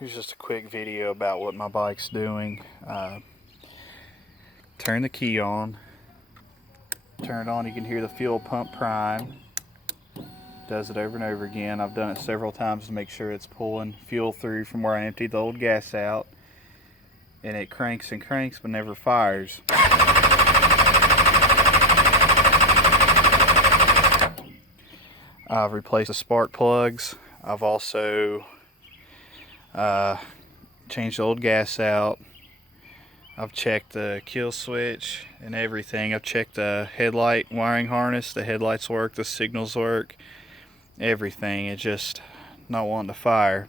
Here's just a quick video about what my bike's doing. Turn the key on. Turn it on, you can hear the fuel pump prime. Does it over and over again. I've done it several times to make sure it's pulling fuel through from where I emptied the old gas out. And it cranks and cranks but never fires. I've replaced the spark plugs. I've also changed the old gas out. I've checked the kill switch and everything. I've checked the headlight wiring harness. The headlights work, the signals work, everything. It's just not wanting to fire.